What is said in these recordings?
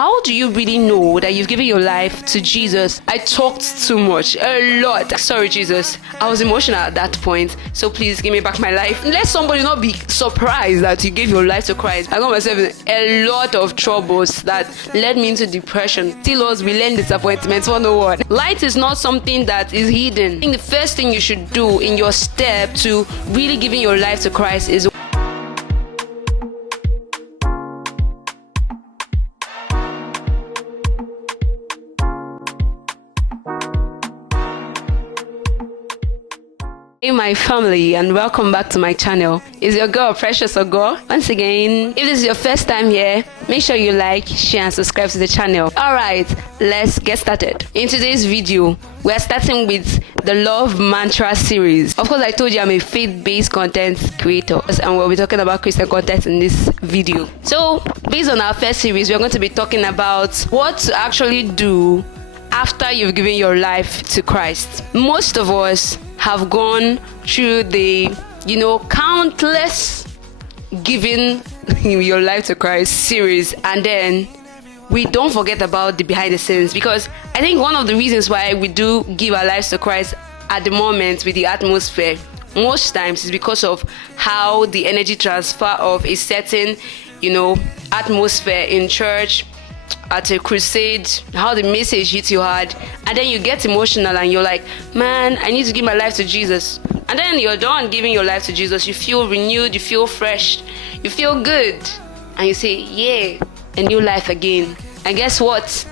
how do you really know that you've given your life to Jesus? I talked too much, a lot. Sorry, Jesus. I was emotional at that point, so please give me back my life. Let somebody not be surprised that you gave your life to Christ. I got myself in a lot of troubles that led me into depression. Still was relentless disappointments 101. Light is not something that is hidden. I think the first thing you should do in your step to really giving your life to Christ is Hey my family, and welcome back to my channel. It's your girl Precious Ogo. Once again, if this is your first time here, make sure you like, share and subscribe to the channel. Alright, let's get started. In today's video, we're starting with the Love Mantra series. Of course, I told you I'm a faith-based content creator, and we'll be talking about Christian content in this video. So, based on our first series, we're going to be talking about what to actually do after you've given your life to Christ. Most of us have gone through the, countless giving your life to Christ series, and then we don't forget about the behind the scenes, because I think one of the reasons why we do give our lives to Christ at the moment with the atmosphere most times is because of how the energy transfer of a certain, atmosphere in church, at a crusade, how the message hits you hard, and then you get emotional and you're like, man, I need to give my life to Jesus. And then you're done giving your life to Jesus, you feel renewed, you feel fresh, you feel good, and you say, yeah, a new life again. And guess what?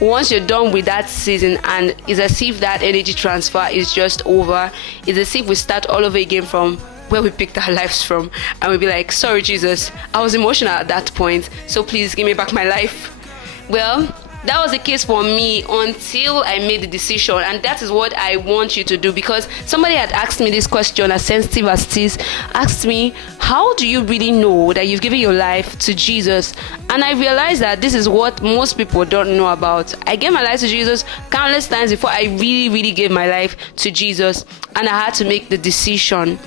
Once you're done with that season, and it's as if that energy transfer is just over, it's as if we start all over again from where we picked our lives from, and we'll be like, sorry Jesus, I was emotional at that point, so please give me back my life. Well, that was the case for me until I made the decision, and that is what I want you to do, because somebody had asked me this question, as sensitive as it is, asked me, how do you really know that you've given your life to Jesus? And I realized that this is what most people don't know about. I gave my life to Jesus countless times before I really gave my life to Jesus, and I had to make the decision.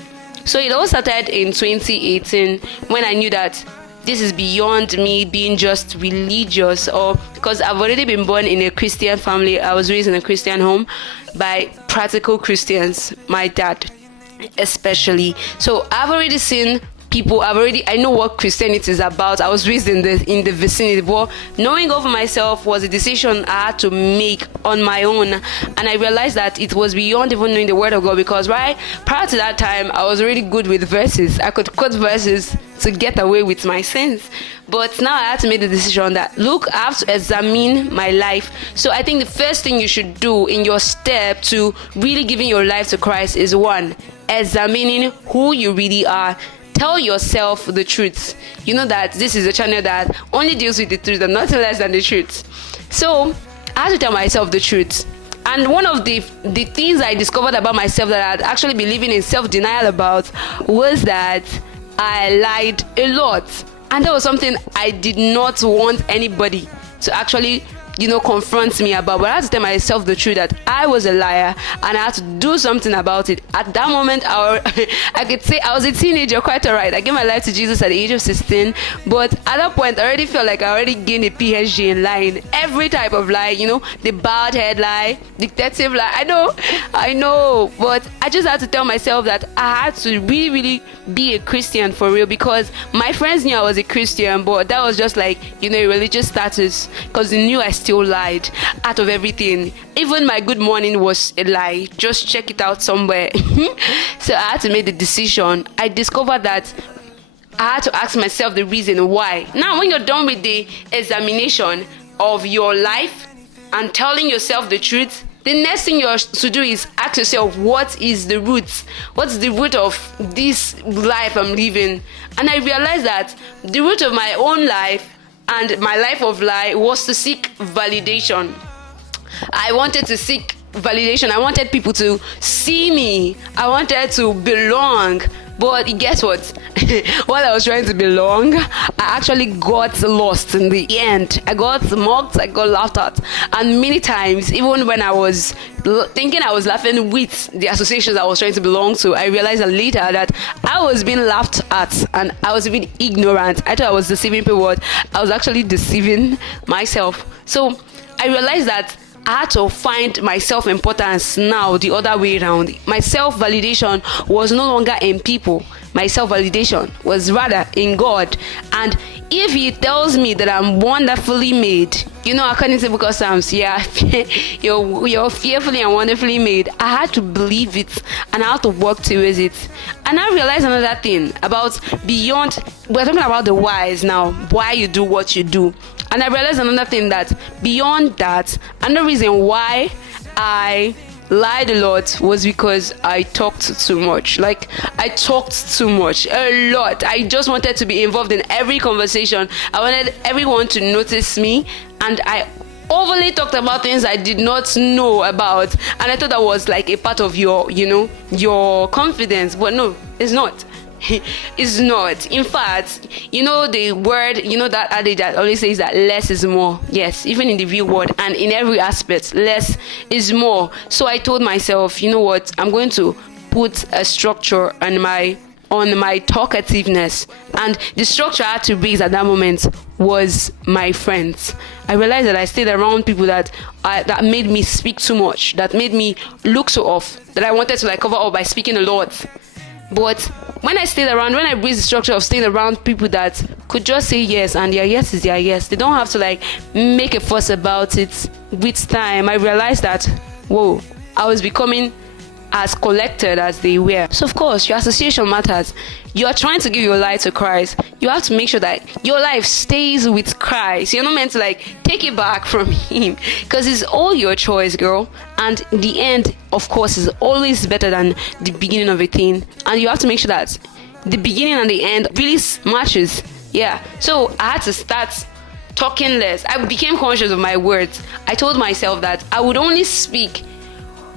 So it all started in 2018 when I knew that this is beyond me being just religious, or because I've already been born in a Christian family. I was raised in a Christian home by practical Christians, my dad especially. So I've already seen people, I know what Christianity is about. I was raised in the vicinity, but knowing of myself was a decision I had to make on my own, and I realized that it was beyond even knowing the word of God, because prior to that time I was really good with verses. I could quote verses to get away with my sins, but now I had to make the decision that, look, I have to examine my life. So I think the first thing you should do in your step to really giving your life to Christ is, one, examining who you really are. Tell yourself the truth. You know that this is a channel that only deals with the truth and nothing less than the truth. So I had to tell myself the truth. And one of the things I discovered about myself that I'd actually been living in self-denial about was that I lied a lot. And that was something I did not want anybody to actually confront me about. But I had to tell myself the truth, that I was a liar, and I had to do something about it. At that moment, I could say I was a teenager, quite alright. I gave my life to Jesus at the age of 16, but at that point, I already felt like I already gained a PhD in lying. Every type of lie, the bald head lie, detective lie. I know, but I just had to tell myself that I had to really be a Christian for real, because my friends knew I was a Christian, but that was just like, a religious status, because they knew I still lied out of everything. Even my good morning was a lie. Just check it out somewhere. So I had to make the decision. I discovered that I had to ask myself the reason why. Now, when you're done with the examination of your life and telling yourself the truth, the next thing you have to do is ask yourself, what is the root? What's the root of this life I'm living? And I realized that the root of my own life and my life of lie was to seek validation. I wanted to seek validation. I wanted people to see me. I wanted to belong. But guess what? While I was trying to belong, I actually got lost in the end. I got mocked, I got laughed at. And many times, even when I was thinking I was laughing with the associations I was trying to belong to, I realized later that I was being laughed at and I was even ignorant. I thought I was deceiving people, but I was actually deceiving myself. So I realized that I had to find my self-importance now the other way around. My self-validation was no longer in people. My self-validation was rather in God. And if He tells me that I'm wonderfully made, according to the book of Psalms, you're fearfully and wonderfully made. I had to believe it and I had to work towards it. And I realized another thing about beyond, we're talking about the whys now, why you do what you do. And I realized another thing, that beyond that, another reason why I lied a lot was because I talked too much. Like, I talked too much, a lot. I just wanted to be involved in every conversation. I wanted everyone to notice me, and I overly talked about things I did not know about, and I thought that was like a part of your confidence. But no, it's not. It's not. In fact, the word, that adage that always says that less is more. Yes, even in the real world and in every aspect, less is more. So I told myself, you know what, I'm going to put a structure on my talkativeness. And the structure I had to base at that moment was my friends. I realized that I stayed around people that made me speak too much, that made me look so off, that I wanted to cover up by speaking a lot. But when I raised the structure of staying around people that could just say yes, and their yes is their yes, they don't have to make a fuss about it. With time, I realized that, whoa, I was becoming as collected as they were. So of course, your association matters. You are trying to give your life to Christ. You have to make sure that your life stays with Christ. You're not meant to take it back from Him, because it's all your choice, girl. And the end, of course, is always better than the beginning of a thing. And you have to make sure that the beginning and the end really matches. Yeah. So I had to start talking less. I became conscious of my words. I told myself that I would only speak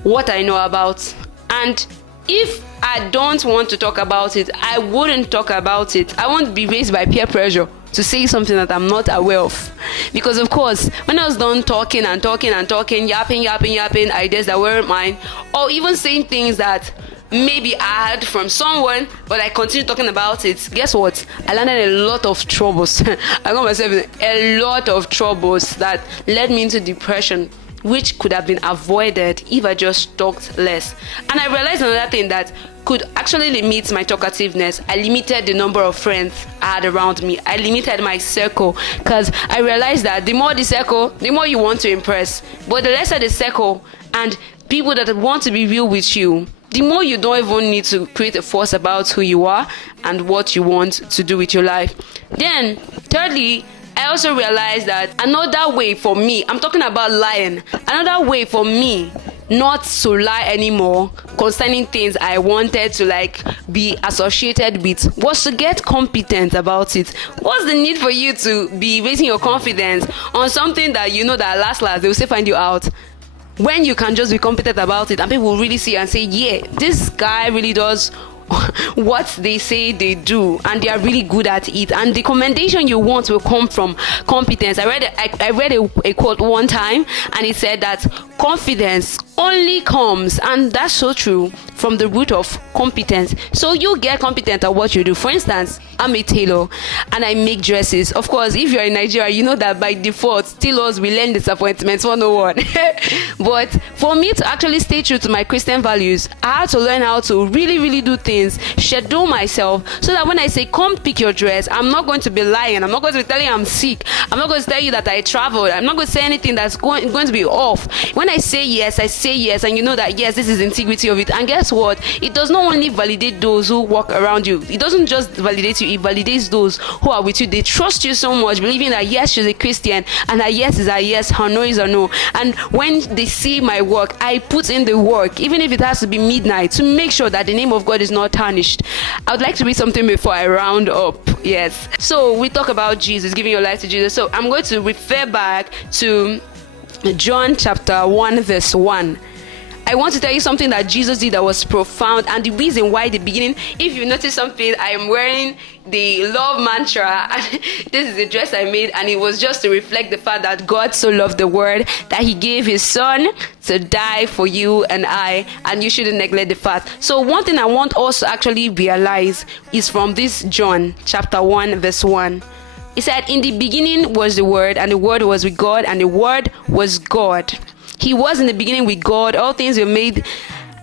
what I know about. And if I don't want to talk about it, I wouldn't talk about it. I won't be raised by peer pressure to say something that I'm not aware of. Because of course, when I was done talking, yapping ideas that weren't mine, or even saying things that maybe I heard from someone, but I continued talking about it, guess what? I landed a lot of troubles. I got myself in a lot of troubles that led me into depression, which could have been avoided if I just talked less. And I realized another thing that could actually limit my talkativeness. I limited the number of friends I had around me. I limited my circle, because I realized that the more the circle, the more you want to impress. But the lesser the circle and people that want to be real with you, the more you don't even need to create a fuss about who you are and what you want to do with your life. Then, thirdly, I also realized that another way for me, I'm talking about lying, another way for me not to lie anymore concerning things I wanted to be associated with was to get competent about it. What's the need for you to be raising your confidence on something that that last they will still find you out, when you can just be competent about it and people will really see and say, yeah, this guy really does what they say they do, and they are really good at it, and the commendation you want will come from competence. I read a quote one time, and it said that confidence only comes, and that's so true, from the root of competence. So you get competent at what you do. For instance, I'm a tailor and I make dresses. Of course, if you're in Nigeria, you know that by default tailors will learn disappointments 101. But for me to actually stay true to my Christian values, I had to learn how to really do things, schedule myself, so that when I say come pick your dress, I'm not going to be lying. I'm not going to be telling you I'm sick. I'm not going to tell you that I traveled. I'm not going to say anything that's going to be off. When I say yes, I say yes, and you know that yes, this is integrity of it. And guess what? It does not only validate those who walk around you. It doesn't just validate you, it validates those who are with you. They trust you so much, believing that yes, she's a Christian, and her yes is a yes, her no is a no. And when they see my work, I put in the work, even if it has to be midnight, to make sure that the name of God is not tarnished. I would like to read something before I round up. Yes. So we talk about Jesus, giving your life to Jesus. So I'm going to refer back to John chapter 1 verse 1. I want to tell you something that Jesus did that was profound, and the reason why the beginning, if you notice something, I am wearing the love mantra, and this is the dress I made, and it was just to reflect the fact that God so loved the world that he gave his son to die for you and I, and you shouldn't neglect the fact. So one thing I want us to actually realize is from this John chapter 1 verse 1. He said, in the beginning was the Word, and the Word was with God, and the Word was God. He was in the beginning with God. All things were made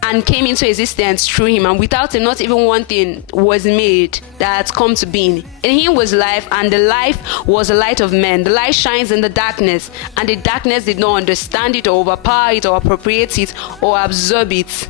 and came into existence through him, and without him not even one thing was made that had come to being. In him was life, and the life was the light of men. The light shines in the darkness, and the darkness did not understand it or overpower it or appropriate it or absorb it.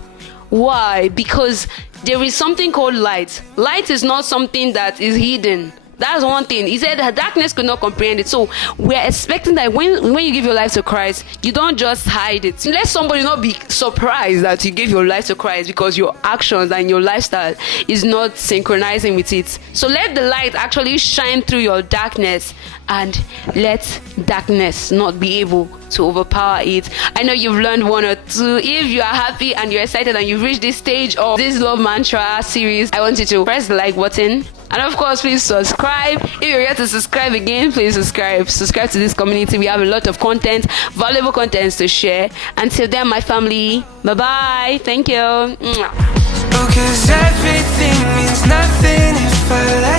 Why? Because there is something called light. Light is not something that is hidden. That's one thing. He said that darkness could not comprehend it. So we're expecting that when you give your life to Christ, you don't just hide it. Let somebody not be surprised that you gave your life to Christ because your actions and your lifestyle is not synchronizing with it. So let the light actually shine through your darkness, and let darkness not be able to overpower it. I know you've learned one or two. If you are happy and you're excited and you've reached this stage of this love mantra series, I want you to press the like button. And of course, please subscribe. If you're yet to subscribe again, please subscribe. Subscribe to this community. We have a lot of content, valuable contents to share. Until then, my family, bye-bye. Thank you. Because everything means nothing if I